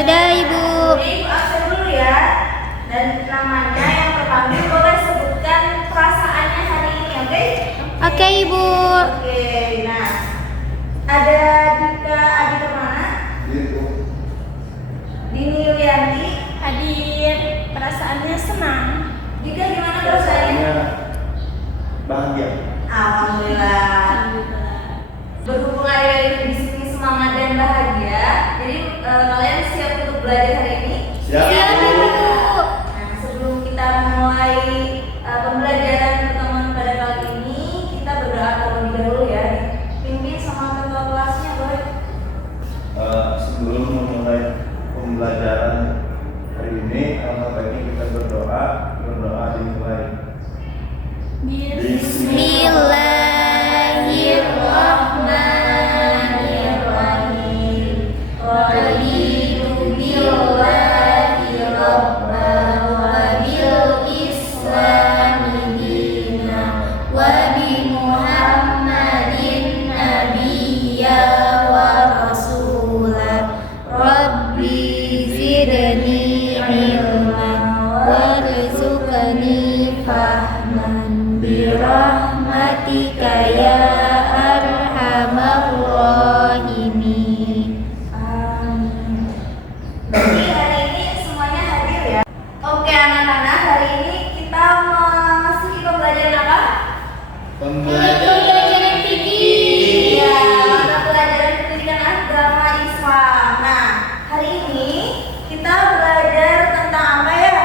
Sudah, Ibu. Jadi Ibu absen dulu ya. Dan namanya yang terpanggil boleh sebutkan perasaannya hari ini, oke? Oke, Ibu. Oke, nah ada Dika mana? Dini Yulianti. Hadir. Perasaannya senang. Dika gimana perasaannya? Bahagia. Alhamdulillah. Berhubung ada di sini semangat dan bahagia, jadi kalian siap untuk belajar hari ini? Siap. Siap, Ibu. Nah, sebelum kita mulai pembelajaran pertemuan pada kali ini, kita berdoa terlebih dahulu ya. Pimpin sama ketua kelasnya, boleh? Sebelum memulai pembelajaran hari ini, alangkah baiknya kita berdoa dimulai. Bismillahirrahmanirrahim. Raditu billahi rabban wa bil islami dinan wa bi Muhammadin nabiyya wa rasulah. Rabbi zidni ilman warzuqni fahman birahmatika ya arhamar rahimin. Amin. Jadi hari ini semuanya hadir ya. Oke anak-anak, hari ini kita memasuki pembelajaran apa? Pembelajaran fikih. Iya, mata pelajaran pendidikan agama Islam. Nah, hari ini kita belajar tentang apa ya?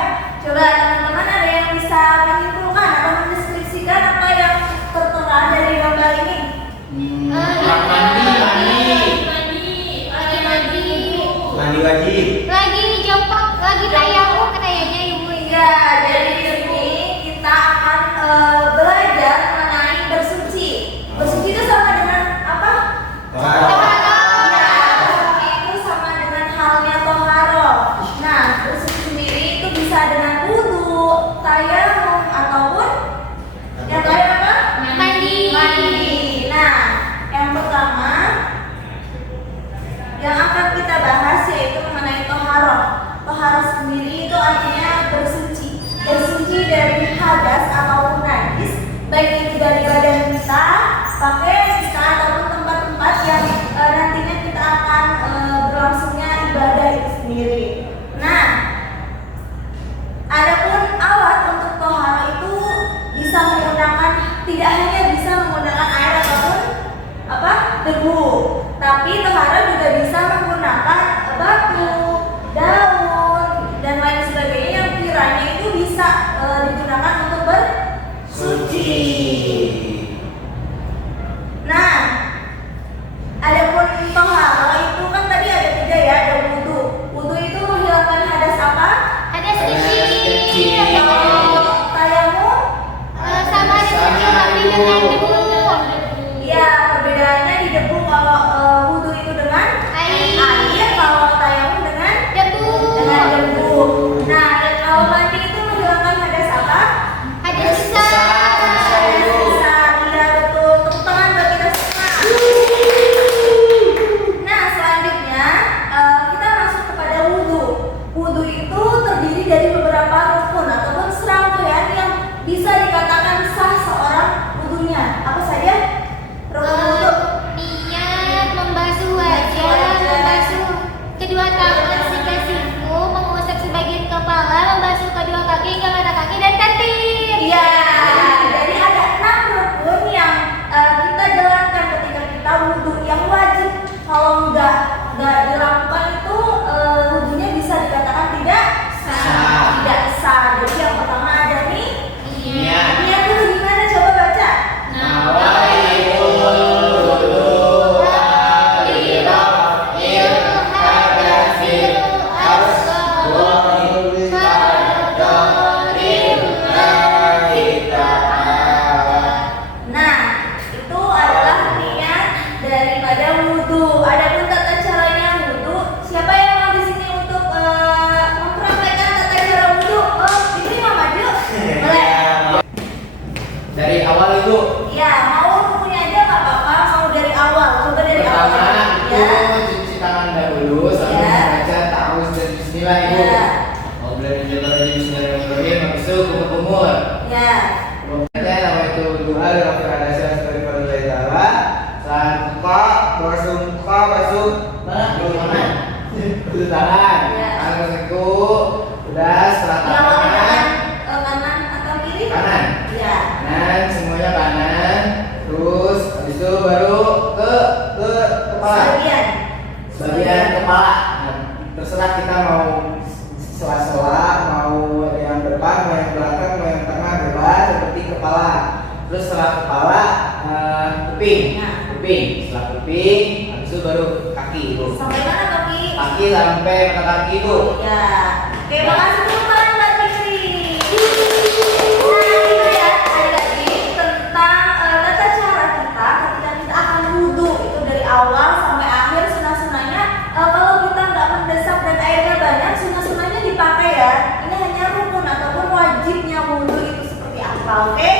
Coba teman-teman ada yang bisa menyimpulkan atau mendeskripsikan apa yang tertera dari gambar ini? Mandi wajib. Lagi jongkok, lagi tayamum katanya Ibu. Iya, jadi di sini kita akan belajar mengenai bersuci. Bersuci itu sama dengan apa? Iya, bersuci itu sama dengan halnya toharo. Nah, bersuci sendiri itu bisa dengan wudu, tayamum, ataupun yang lain apa? Mandi. Nah, yang pertama yang akan kita bahas yaitu mengenai toharo. Toharo sendiri itu artinya bersuci. Bersuci dari hadas ataupun najis, baik itu dari badan kita, pakaian kita, ataupun tempat-tempat yang nantinya kita akan berlangsungnya ibadah itu sendiri. Nah, adapun alat untuk toharo itu bisa menggunakan, tidak hanya bisa menggunakan air ataupun apa debu, tapi toharo juga bisa menggunakan batu, daun, dan lain sebagainya yang kiranya itu bisa digunakan untuk bersuci. Nah, adapun toharo itu kan tadi ada 3 ya, ada wudu. Wudu itu menghilangkan hadas apa? Hadas kecil. Kalau tayamum, Sama hadas kecil tapi dengan debu. ya perbedaannya di debu. Kalau wudu itu dengan air, kalau tayamum dengan Debu. debu. Nah, dan kalau mandi itu menghilangkan hadas apa? Hadas besar. Hadas besar. Iya betul. Tepuk tangan buat kita semua. Nah, selanjutnya kita masuk kepada wudu. Wudu itu terdiri dari beberapa rukun ataupun serangkaian yang bisa dikatakan sah seorang wudunya. Apa saja? Rukun wudu. Niat membasuh wajah, membasuh kedua tangan sikat siku, mengusap sebagian kepala, membasuh kedua kaki hingga mata kaki dan tertib. Iya, jadi ada 6 rukun yang kita jalankan ketika kita wudhu yang wajib. Kalau nggak dilakukan itu wudhunya bisa dikatakan tidak sah. Tidak sah. Jadi yang pertama ada nih. Niat itu gimana? Coba baca. Nah, itu adalah niat daripada wudhu. Adapun tata caranya wudhu, siapa yang mau di sini untuk mempraktekkan tata cara wudhu? Oh, ini mau maju? Boleh. Dari awal itu Ya, mau rukunnya aja nggak apa-apa. Mau dari awal, coba dari awal. pertama itu Ya. cuci tangan dahulu sambil Ya. membaca ta'awuz Cuci tangan. Ya. Tangan bersiku. Udah setelah Yang mau tangan. kanan atau kiri? Kanan. Ya. Kanan, semuanya kanan. Terus habis itu baru ke kepala. Bagian kepala. Nah, terserah kita mau sela-sela, mau yang depan, mau yang belakang, mau yang tengah, bebas. Seperti kepala. Terus setelah kepala, kuping. Nah. Kuping. Setelah kuping, habis itu baru kaki itu. Sampai mana kaki? Kaki sampai mata kaki itu. Ya. Oke, makasih teman Mbak Fikri. Nah, itu ya adik-adik tentang tata cara kita ketika kita akan wudhu itu dari awal sampai akhir sunah-sunahnya. Kalau kita nggak mendesak dan airnya banyak, sunah-sunahnya dipakai ya. Ini hanya rukun ataupun wajibnya wudhu itu seperti apa, oke?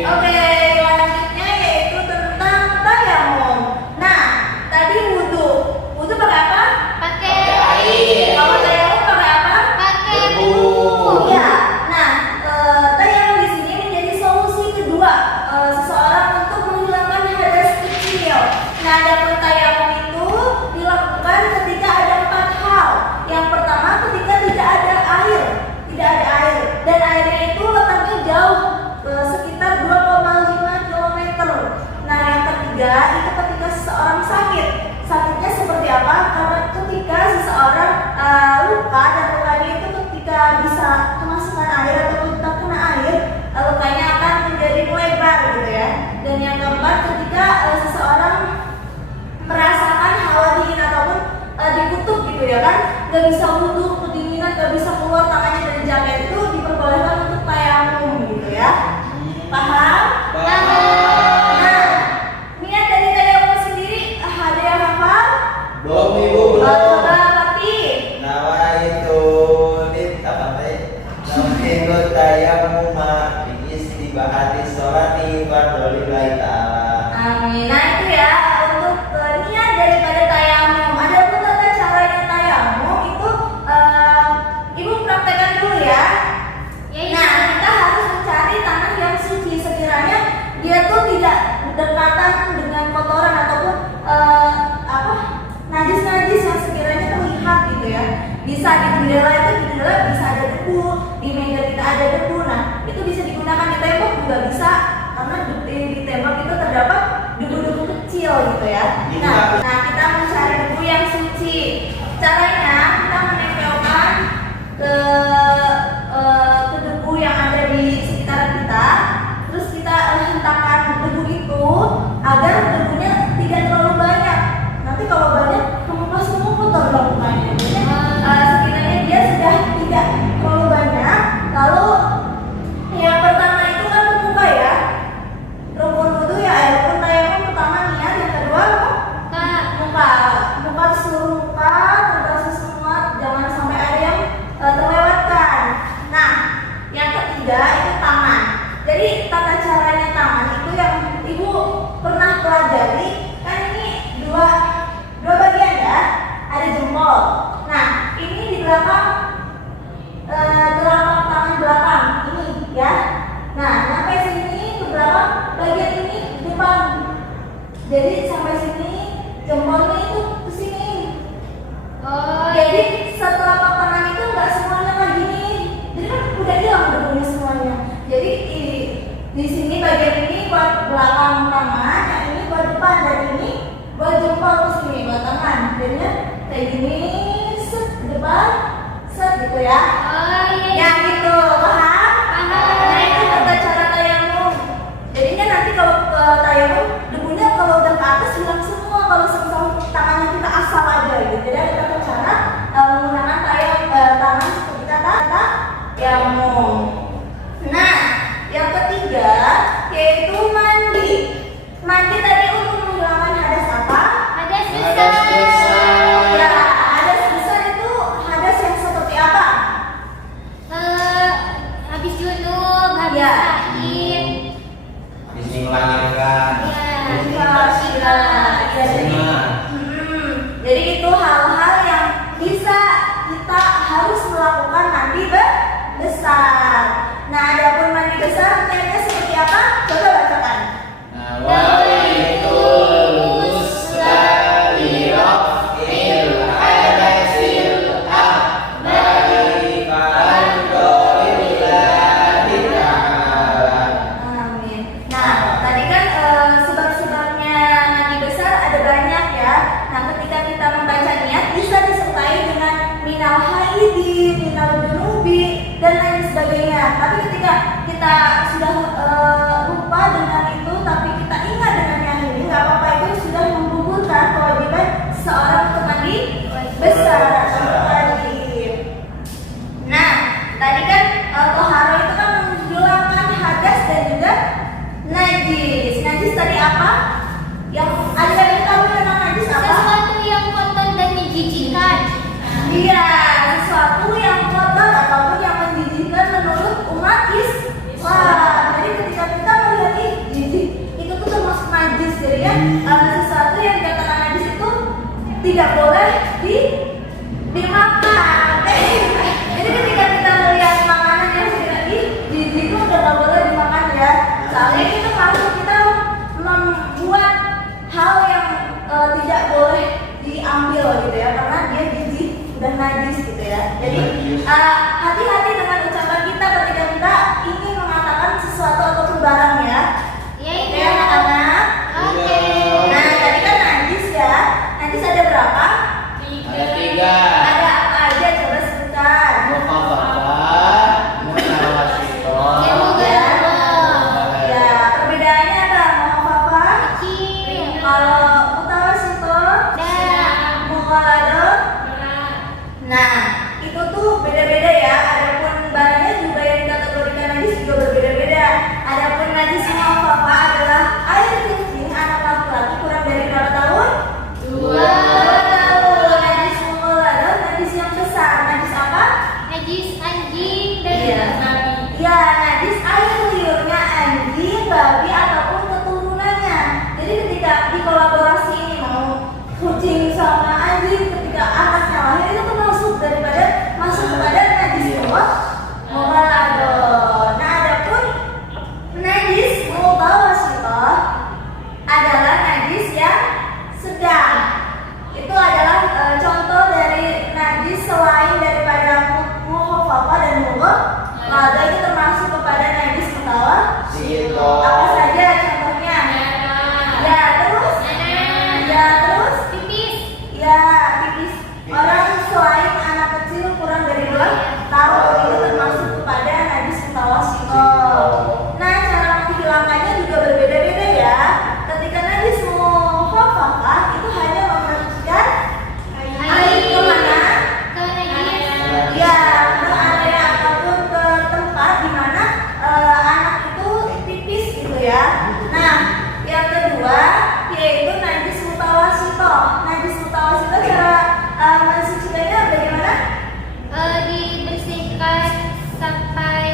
Oke, selanjutnya yaitu tentang tayamum. Nah, tadi wudhu. Wudhu pakai apa? Pakai air. Kalau tayamum pakai apa? pakai Debu. debu. Ya, nah tayamum di sini menjadi solusi kedua seseorang untuk menghilangkan hadas kecil. Nah, adapun tayamum itu dilakukan ketika ada 4 hal. Yang pertama ketika tidak ada air, dan airnya itu letaknya jauh sekitar 2,5 km. Nah, yang ketiga itu ketika seseorang sakit. Sakitnya seperti apa? Karena ketika seseorang luka dan lukanya itu ketika bisa kemasukan air atau terkena air, lukanya akan menjadi melebar gitu ya. Dan yang keempat ketika seseorang merasakan hawa dingin ataupun dikutuk gitu ya kan, gak bisa wudhu, kedinginan, gak bisa keluar tangannya dari jaket, itu diperbolehkan untuk tayamum gitu ya. Paham? Nah, niat dari tayamum sendiri ada yang hafal? Belum ibu Coba Fatih. Nawaitu Nawaitu tayammuma bi istibahati sholati fardholillahi ta'ala. Amin. Nah itu ya untuk niat daripada tayamum. Adapun tata caranya tayamum itu ibu praktekkan dulu ya. Nah, kita harus mencari tanah yang suci sekiranya dia tuh tidak berdekatan dengan kotoran ataupun najis-najis yang sekiranya terlihat gitu ya. Bisa di jendela bisa ada debu, di meja kita ada debu. Nah, itu bisa digunakan di tembok juga bisa karena di tembok itu terdapat debu-debu kecil gitu ya. Nah, kita mencari debu yang suci. Caranya kita menempelkan ke debu yang ada di sekitar kita, terus kita hentakkan debu itu agar debunya tidak terlalu banyak. Nanti kalau banyak kemukas semua kotor lakukannya. Sekiranya dia sudah tidak terlalu banyak, lalu yang pertama itu kan membuka ya. Rukun wudhu ya, rukun tayamum pertama niat, yang kedua muka seluruh muka, terbasuh semua, jangan sampai ada yang terlewatkan. Nah, yang ketiga itu tangan. Jadi tata caranya tangan itu yang ibu pernah pelajari kan, ini dua bagian ya, ada jempol. Nah, ini di belakang telapak tangan belakang ini ya. Nah, sampai sini ke belakang, bagian ini depan. Jadi sampai sini jempolnya itu ke sini. Jadi telapak tangan itu nggak semuanya kayak gini. Jadi kan udah hilang debunya semuanya. Jadi di sini bagian ini buat belakang tangan, yang ini buat depan, dan ini buat jempol ke sini buat tangan. Jadinya kayak gini, set ke depan, set gitu ya. Ya gitu, paham? Nah itu tata cara tayamum. Jadinya nanti kalau tayamum debunya kalau udah ke atas hilang semua, kalau tangannya kita asal aja gitu. Jadi ada tata cara menggunakan tangan seperti kata tayamum. Nah, yang ketiga yaitu mandi. Mandi tadi untuk menghilangkan hadas apa? Hadas Hadas besar. besar. Ya, hadas besar itu hadas yang seperti apa? Habis junub, habis Ya. haid. Habis melahirkan. Jadi itu hal-hal yang bisa kita harus melakukan mandi besar. Nah, adapun mandi besar niatnya seperti apa? Coba bacakan. Nawaitu mustalirafil hadas kita sudah lupa dengan itu, tapi kita ingat dengan yang ini, nggak apa-apa, itu sudah menggugurkan kewajiban seorang untuk mandi besar atau wajib. Nah, tadi kan toharo itu kan menghilangkan hadas dan juga najis. Najis tadi apa? Yang ada yang tahu tentang najis apa? Sesuatu yang kotor dan menjijikkan. Iya, sesuatu yang kotor ataupun yang menjijikkan menurut umat Islam. Jadi ketika kita melihat jijik, itu tuh termasuk najis. Jadi kan sesuatu yang dikatakan najis itu tidak boleh dimakan. Jadi ketika kita melihat makanan yang sudah jijik itu udah nggak boleh dimakan ya. Soalnya itu termasuk kita membuat hal yang tidak boleh diambil gitu ya, karena dia jijik dan najis gitu ya. Jadi hati-hati dengan ucapan kita ketika kita ingin mengatakan sesuatu ataupun barang ya. Ya, Oke iya. anak-anak. Oke. Nah tadi kan najis ya. Najis ada berapa? Ada 3. Ada apa aja coba sebutkan. Mukhafafah, mutawasithah. Ya, Ya. Ya, perbedaannya apa? Mukhafafah. Kecil. Kalau mutawasithah, mughaladah. Nah, itu tuh beda-beda ya. Adapun barangnya juga yang dikategorikan najis juga berbeda-beda. Adapun najis mukhafafah adalah air kencing anak laki-laki kurang dari berapa tahun? 2 tahun. Najis mughaladah, najis yang besar. Najis apa? Najis anjing dan Iya. babi. Ya, najis air liurnya anjing, babi ataupun keturunannya. Jadi ketika di kolaborasi ini mau kucing sama anjing, ketika anaknya lahir itu termasuk masuk kepada najis mughaladah. Nah, adapun najis mutawasithah adalah najis yang sedang. Itu adalah contoh dari najis selain daripada mukhafafah dan mughaladah, itu termasuk kepada najis mutawasithah. Apa saja contohnya? Ya, terus? Ya, terus? Pipis. Ya, pipis orang selain anak kecil kurang dari 2 tahun itu termasuk kepada najis mutawasithah. Nah, cara menghilangkannya juga berbeda-beda ya. Ketika najis mukhafafah itu hanya memercikan air kemana? Ke najis. Ya, ke area ataupun ke tempat di mana anak itu pipis gitu ya. Nah, yang kedua yaitu najis mutawasithah. Najis mutawasithah cara mensucikannya bagaimana? Dibersihkan sampai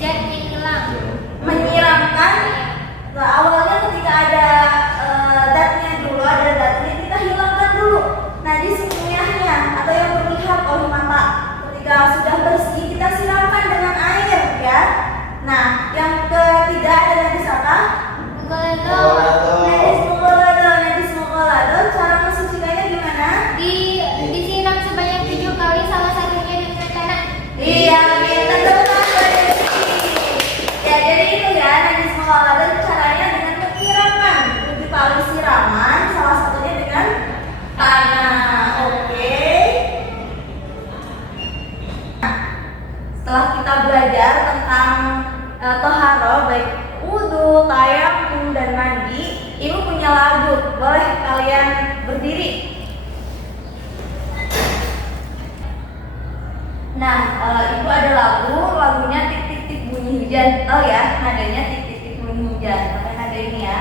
zatnya hilang. Menyiramkan. Nah, awalnya ketika ada zatnya dulu, ada zatnya kita hilangkan dulu najis kimianya atau yang terlihat oleh mata. Ketika sudah bersih kita siramkan dengan air ya. Nah, yang ketiga ada najis apa? Mughaladah. Najis mughaladah cara mensucikannya gimana? Disiram sebanyak 7 kali, salah satunya dengan tanah. Iya, kita teman ya, jadi itu ya najis mughaladah caranya dengan menyiraman 7 kali siraman, salah satunya dengan tanah. Oke. Setelah kita belajar tentang toharo baik wudu, tayamum dan mandi, ibu punya lagu. Boleh kalian berdiri? Nah, ibu ada lagunya tik-tik-tik bunyi hujan. Oh ya, nadanya tik-tik-tik bunyi hujan. Pakai nada ini ya.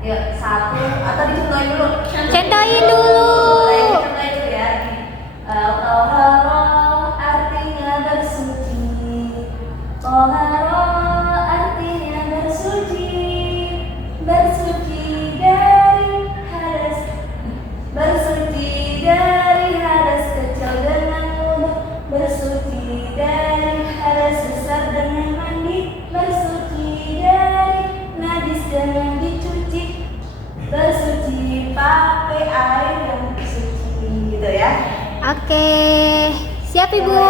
Yuk, 1 atau dicontohin dulu. Contohin dulu. Contohin dulu ya. Toharo artinya bersuci. Toharo artinya bersuci. Bersuci dari hadas. Bersuci dari hadas kecil dengan wudu. Bersuci dari hadas besar dengan mandi. Bersuci dari najis dengan dicuci. Bersuci pakai air yang suci gitu ya. Oke. Siap, Ibu?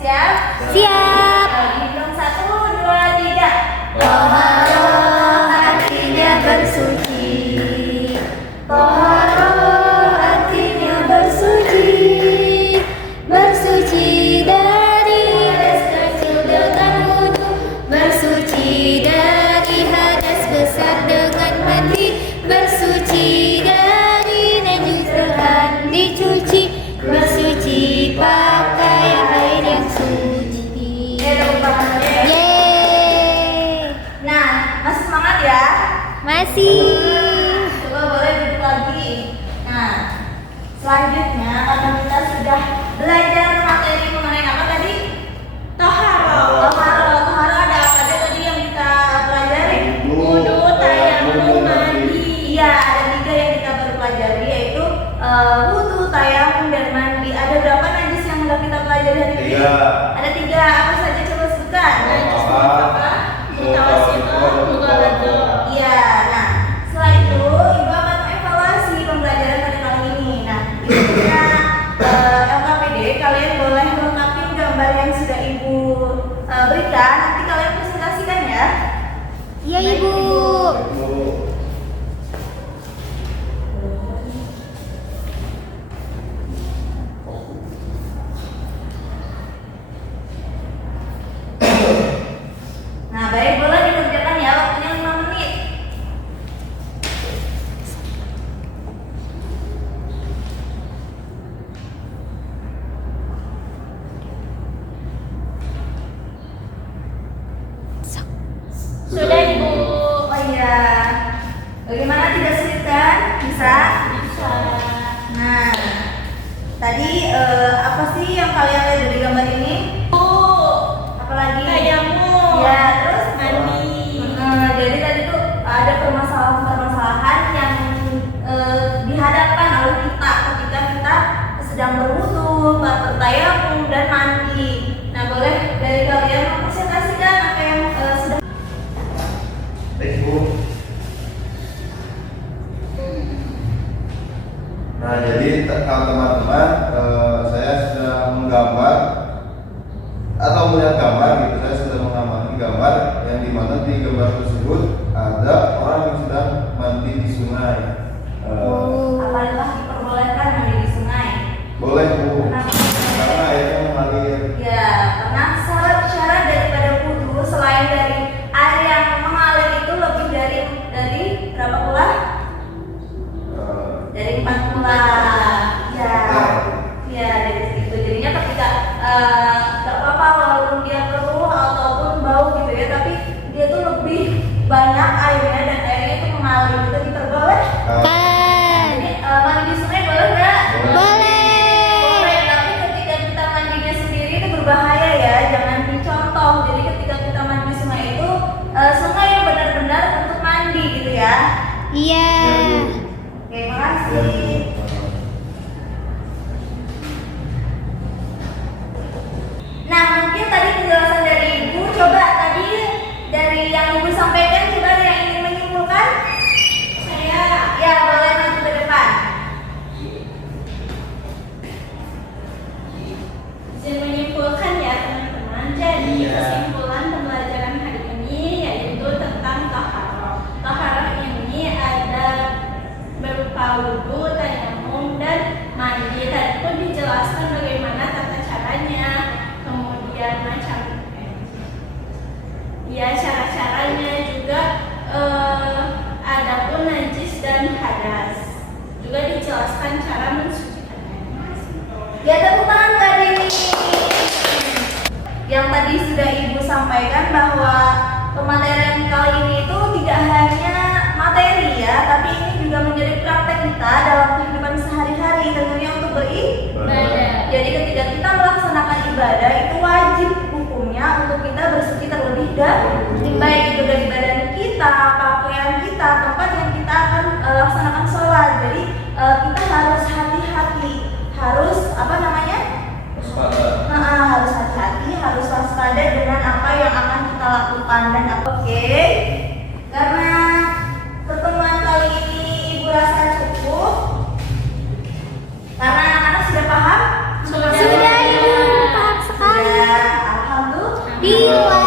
Siap? Siap. Hitung 1, 2, 3. Toharo artinya bersuci. Toharo artinya bersuci. Bersuci dari hadas kecil dengan wudu. Bersuci kasih. Coba boleh duduk lagi. Nah, selanjutnya karena kita sudah belajar materi mengenai apa tadi? Toharo. Toharo ada apa aja tadi yang kita pelajari? Wudu, tayamum, mandi. Iya, ada 3 yang kita baru pelajari yaitu wudu, tayamum, dan mandi. Ada berapa najis yang sudah kita pelajari hari ini? 3. Ada 3. Apa saja coba sebutkan? Najis apa? Mutawasithah, mughaladzah. Iya, nah setelah itu Ibu akan evaluasi pembelajaran pada kali ini. Nah, Ibu punya LKPD, kalian boleh lengkapi gambar yang sudah Ibu berikan. Nanti kalian presentasikan ya. Iya Ibu. Nah, baik, boleh dikerjakan ya, waktunya 5 menit. Sudah Ibu. Oh iya, bagaimana, tidak sulit kan? Bisa? Bisa. Nah, tadi apa sih yang kalian lihat dari gambar ini? Apalagi? Tayamum. Ya, terus? Mandi. Jadi tadi tuh ada permasalahan-permasalahan yang dihadapkan oleh kita ketika kita sedang berwudu, bertayamum, dan mandi. Nah, boleh dari kalian mempresentasikan apa yang sudah. Baik Bu. Nah jadi teman-teman, saya sudah menggambar atau melihat gambar gitu. Saya sudah mengamati gambar yang dimana di gambar tersebut ada orang yang sedang mandi di sungai. Apakah diperbolehkan mandi di sungai? Boleh Bu, Kenapa? karena airnya mengalir. Ya, karena syarat daripada wudu selain dari air yang mengalir itu lebih dari berapa pula? Dari 4 pula. Ya, ya dari situ. Jadinya ketika nggak apa-apa walaupun dia keruh ataupun bau gitu ya, tapi dia tuh lebih banyak airnya dan airnya itu mengalir itu diperbolehkan. Jadi mandi di sungai boleh nggak? Boleh, tapi ketika kita mandinya sendiri itu berbahaya ya, jangan dicontoh. Jadi ketika kita mandi di sungai itu sungai yang benar-benar untuk mandi gitu ya. Iya. Oke, makasih. Nah, mungkin tadi penjelasan dari Ibu, coba tadi dari yang Ibu sampaikan, coba ada yang ingin menyimpulkan? Saya. Ya, boleh maju ke depan. Izin menyimpulkan ya teman-teman. Jadi kesimpulan pembelajaran hari ini yaitu tentang toharo. Toharo ini ada berupa wudu, tayamum, dan mandi. Tadi pun dijelaskan bagaimana tata caranya, kemudian macam ya cara-caranya juga, ada pun najis dan hadas. Juga dijelaskan cara mensucikannya. Ya, tepuk tangan Kak Dini. Yang tadi sudah Ibu sampaikan bahwa pematerian kali ini itu tidak hanya materi ya, tapi ini juga menjadi praktek kita dalam kehidupan sehari-hari, tentunya untuk beribadah. Jadi ketika kita melaksanakan ibadah itu wajib hukumnya untuk kita bersuci terlebih dahulu, baik itu dari badan kita, pakaian kita, tempat yang kita akan laksanakan sholat. Jadi kita harus hati-hati, harus apa namanya? Harus hati-hati, harus waspada dengan apa yang akan kita lakukan dan oke. Karena pertemuan kali ini Ibu rasa cukup. Karena anak-anak sudah paham? Sudah Ibu, paham sekali. Sudah, alhamdulillah. Bila.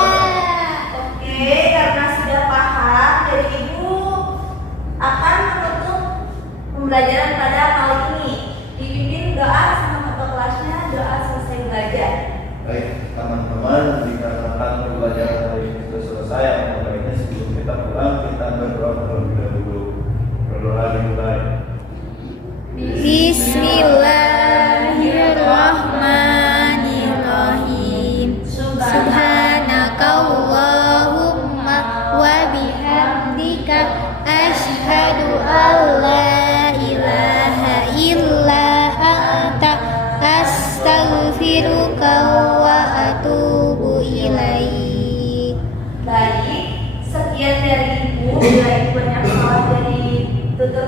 Oke, karena sudah paham, jadi Ibu akan menutup pembelajaran pada kali ini. Dipimpin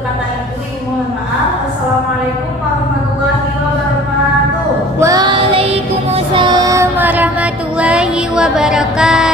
kata itu mohon maaf. Assalamualaikum warahmatullahi wabarakatuh. Waalaikumsalam warahmatullahi wabarakatuh.